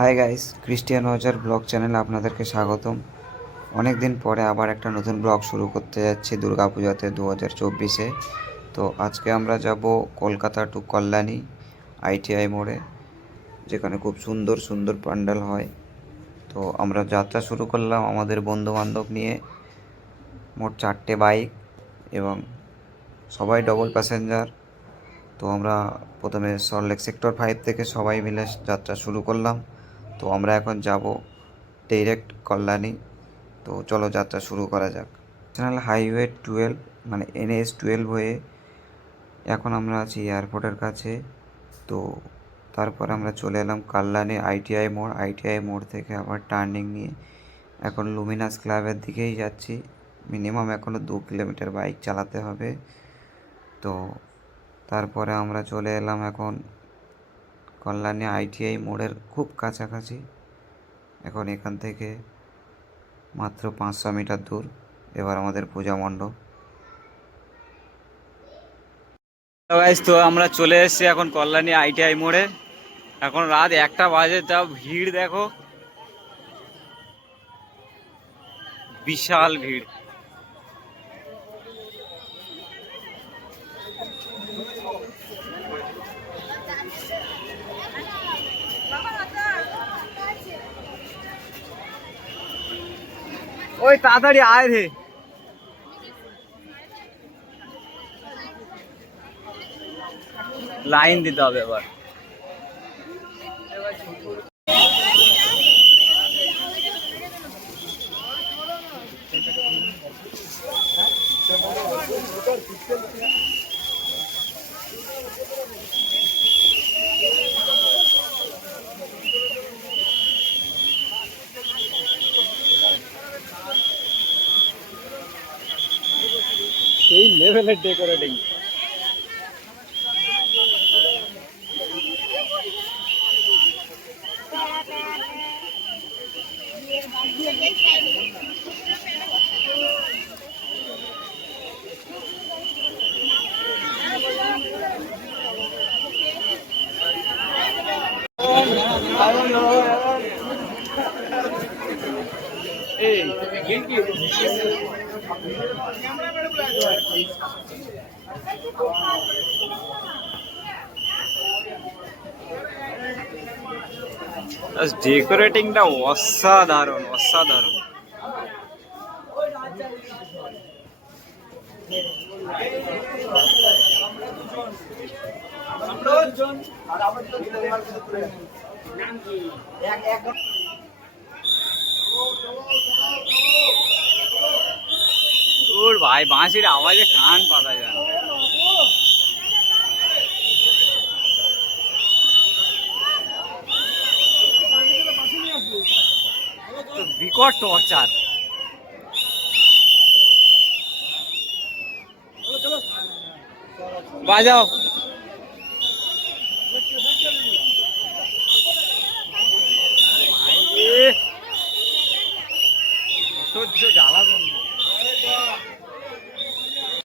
Hi guys, Cristian ওয়াজার blog চ্যানেলে আপনাদেরকে স্বাগতম। অনেক দিন পরে আবার একটা নতুন ব্লগ শুরু করতে যাচ্ছি দুর্গাপূজাতে 2024-এ। তো আজকে আমরা যাব কলকাতা টু কল্যাণী আইটিআই মোড়ে, যেখানে খুব সুন্দর সুন্দর প্যান্ডেল হয়। তো আমরা যাত্রা শুরু করলাম আমাদের বন্ধুবান্ধব নিয়ে, মোট 4টে বাইক এবং সবাই ডবল প্যাসেঞ্জার। তো আমরা প্রথমে সল্টলেক সেক্টর 5 থেকে সবাই মিলে যাত্রা শুরু করলাম। তো আমরা এখন যাব ডাইরেক্ট কল্যাণী। তো চলো যাত্রা শুরু করা যাক। ন্যাশনাল হাইওয়ে 12 মানে NH-12 হয়ে এখন আমরা আছি এয়ারপোর্টের কাছে। তো তারপর আমরা চলে এলাম কল্যাণী আইটিআই মোড়। আইটিআই মোড় থেকে আবার টার্নিং নিয়ে এখন লুমিনাস ক্লাবের দিকেই যাচ্ছি। মিনিমাম এখনও 2 কিলোমিটার বাইক চালাতে হবে। তো তারপরে আমরা চলে এলাম এখন কল্যাণী আইটিআই মোড়ের খুব কাছাকাছি। এখন এখান থেকে মাত্র 500 মিটার দূর এবার আমাদের পূজা মণ্ডপ। তো আমরা চলে এসেছি এখন কল্যাণী আইটিআই মোড়ে। এখন রাত 1টা বাজে, যা ভিড় দেখো, বিশাল ভিড়। ওই তাড়াতাড়ি আয় রে, লাইন দিতে হবে এবার। সেই লেভেলের ডেকোরেটিং। ডেকোরেটিংটা অসাধারণ অসাধারণ। ওর ভাই, বাঁশির আওয়াজে কান পাতা যায় না। বিকট টর্চার। বাজাও।